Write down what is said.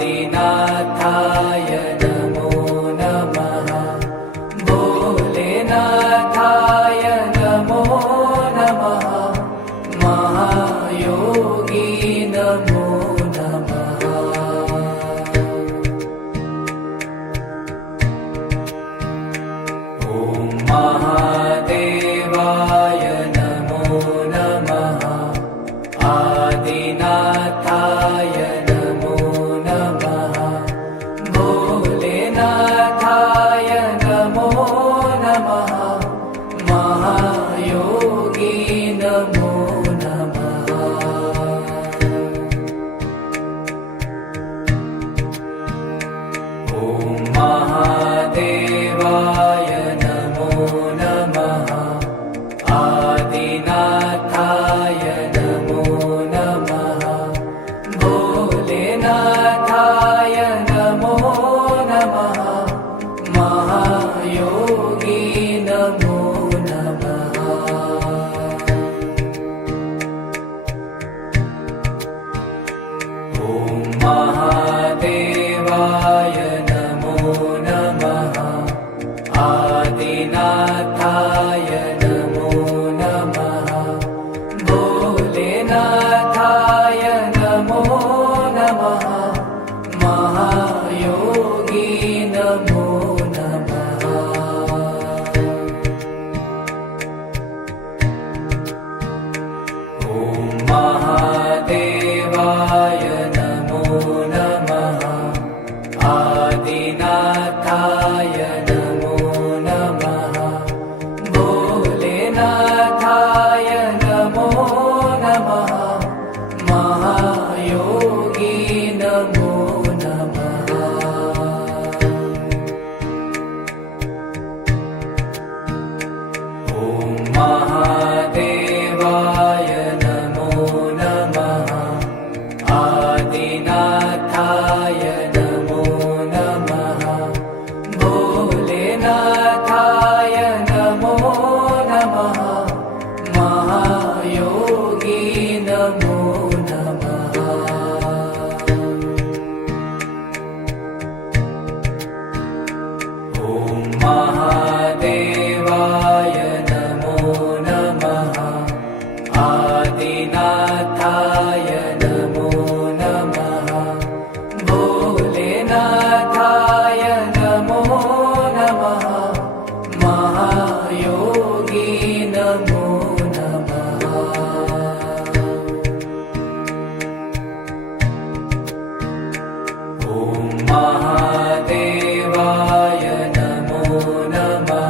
आदिनाथाय नमो नमः। भोलेनाथाय नमो नमः। महायोगी नमो नमः। ॐ महादेवाय नमो नमः। आदिनाथाय नमो नमः। भोलेनाथाय नमो नमः। महायोगी नमो नमः। ॐ महादेवाय नमो नमः। आदिनाथाय नमो नमः। भोलेनाथाय नमो नमः। महायोगी नमो नमः। ॐ महादेवाय नमो नमः। आदिनाथाय नमो नमः। भोलेनाथाय नमो नमः। महायोगी नमो नमः। ॐ महादेवाय नमो नमः। आदिनाथाय नमो नमः। भोलेनाथाय नमो नमः। महायोगी नमो नमः। ॐ महादेवाय नमो नमः। आदिनाथाय नमो नमः। भोलेनाथाय नमो नमः। महायोगी नमो नमः। ॐ महादेवाय नमो नमः। आदिनाथाय नमो नमः। भोलेनाथाय